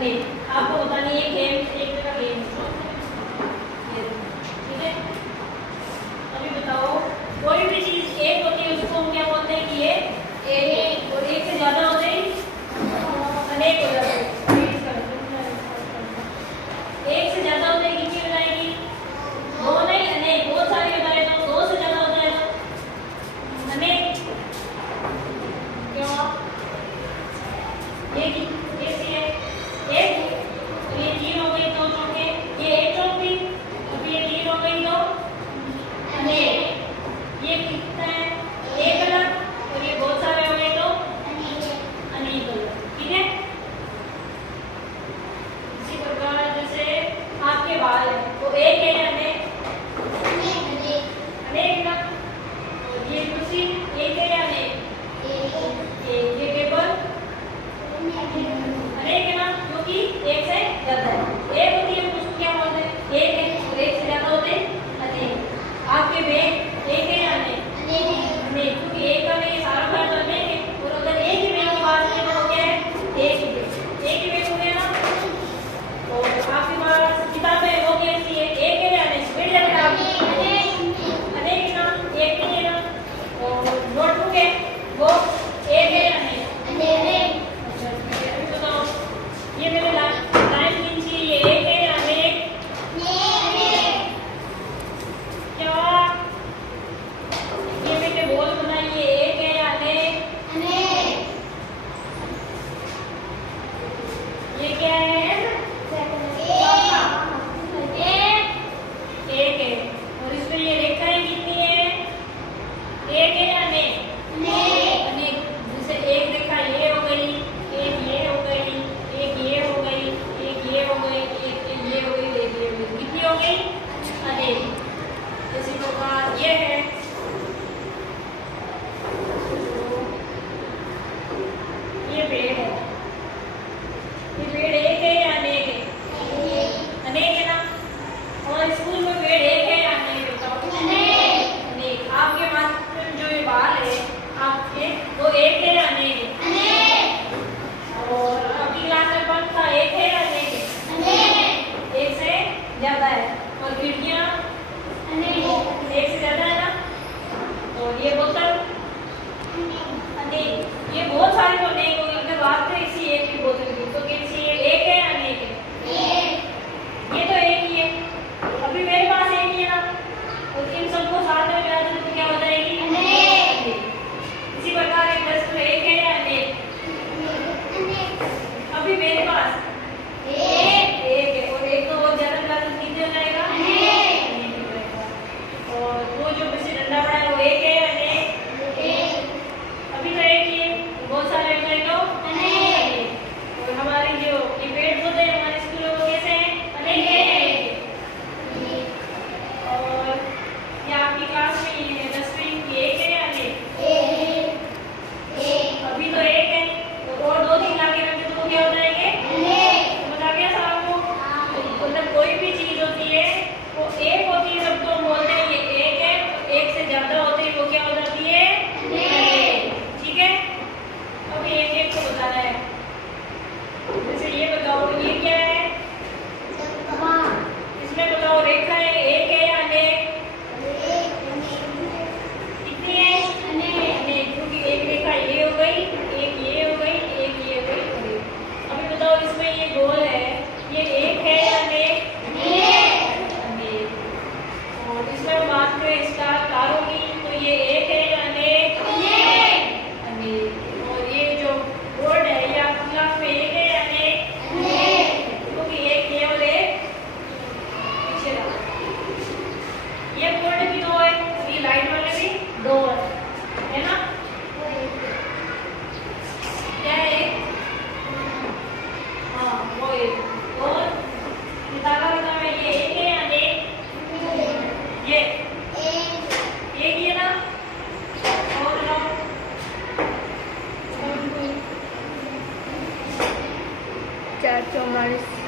अनेक। आपको बताना ये गेम एक तरह गेम ठीक है। अभी बताओ कोई भी चीज एक होती है उसको हम क्या बोलते हैं कि ये एक, और एक से ज्यादा होते हैं अनेक हो जाते हैं। एक से ज्यादा होते हैं कितनी हो जाएगी? दो नहीं अनेक, बहुत सारी हो जाए तो दो से ज्यादा हो जाए तो अनेक। क्यों? ये कैसी है? एक, तो ये तीन हो गई, दो चौके, ये एक चौकी, अब ये तीन हो गई तो अनेक। ये कितना है? एक अलग, और ये बहुत सारे हो गए तो अनेक अलग। ठीक है। इसी प्रकार जैसे आपके बाल है तो एक है या अनेक? अनेक ना। और ये कुर्सी एक है या अनेक? एक। ये टेबल अनेक है ना, क्योंकि एक से ज्यादा है। एक होती है उसको क्या बोलते हैं? एक है, और एक से ज्यादा होते हैं अनेक। आपके बैग एक है या अनेक? अनेक, क्योंकि एक का नहीं सारा भर तो अनेक है, और अगर एक ही बैग की बात करें तो क्या है? एक ही बैग, एक ही बैग हो गया ना। और आपके पास किताब है वो कैसी है? एक है या अनेक? मिल जाएगा आपको अनेक है ना, एक नहीं है ना। और नोटबुक है वो एक है या अनेक? अच्छा ठीक है। अभी बताओ ये मेरे लाइन खींची, ये एक है या अनेक? क्या ये मैंने बोल बनाई, ये एक है या अनेक? ये क्या है? एक है। और इसमें ये रेखाएं कितनी है? एक है या अनेक? अनेक। जैसे एक रेखा ये हो गई, एक ये हो गई, एक ये हो गई, एक ये हो गई, एक ये हो गई, एक ये हो गई, कितनी हो गई? अनेक। इसी प्रकार ये है, ये पेड़ है, ये पेड़ एक है या अनेक है? अनेक है ना। और स्कूल में पेड़ एक है या अनेक है? बताओ। अनेक। आपके मात्र जो ये बाल है आपके, वो एक है या अनेक है? और आपकी क्लास में पंखा एक है या अनेक है? एक से ज्यादा है। और खिड़कियां एक से ज्यादा है ना। और ये बोतल अनेक। ये बहुत सारे तो अनेक हो गए, अगर बात करें इसी एक की बोतल की तो कैसी है? एक है या अनेक है? ये तो एक ही है, अभी मेरे पास एक ही है ना, और इन सबको साथ में मिला दो तो क्या हो जाएगी? अनेक। इसी प्रकार एक डस्टर एक है या अनेक? अभी मेरे पास एक है, और एक तो बहुत ज्यादा मिला तो कितने हो जाएगा? अनेक हो जाएगा। और वो जो बच्चे डंडा बड़ा है वो एक है या अनेक? अभी तो एक ही है, बहुत सारे हो गए तो अनेक। और हमारे जो ये पेड़ पौधे हैं हमारे स्कूलों में कैसे हैं? अनेक है। और ये आपकी क्लास में ये डस्टबिन एक है या अनेक? अभी तो एक है, और दो तीन लाके रखे तो क्या हो जाएंगे? बता गया था आपको। मतलब कोई भी चीज होती है वो एक होती है तब तो हम बोलते हैं ये एक है, और एक से ज्यादा होती है वो क्या हो जाती है? अनेक। ठीक है। अभी एक एक को बताना है। जैसे ये बताओ ये क्या है? इसमें बताओ रेखा है एक है या अनेक? कितनी है? अनेक, क्योंकि एक रेखा ये हो गई, एक ये हो गई, एक ये हो गई, अनेक। अभी बताओ इसमें ये गोल है, ये एक है या अनेक? अनेक। और इसमें हम बात करें स्टार तारों की तो ये एक है या अनेक? अनेक। और ये जो बोर्ड है ये आपकी क्लास में एक है या अनेक? क्योंकि एक ये और एक पीछे रहा। ये बोर्ड भी दो है, और ये लाइट वाले भी दो है ना। क्या है एक? हाँ वो एक। और ये ताला बता है ये एक है या अनेक? ये एक ही है ना। और बताओ 444